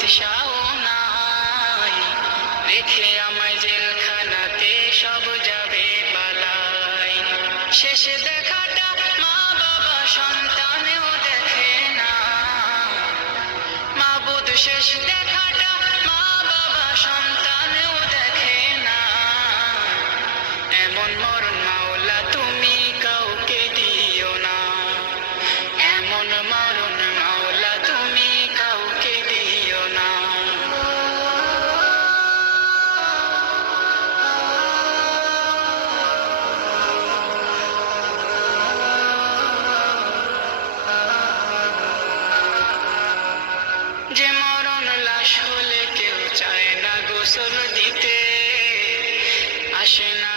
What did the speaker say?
চিকিৎসাও নাই, রেখে আমায় জেলখানাতে সব যাবে পালাই। শেষ দেখাটা মা বাবা সন্তানেও দেখে না, মাবুদ শেষ দেখাটা মা বাবা সন্তানেও দেখে না। এমন মরণ মাওলা তুমি কাউকে দিও না, এমন মরণ মাওলা তুমি কাউকে দিও না। যে মরণ লাশ হলে কেউ চায় না গোসল দিতে, আসে না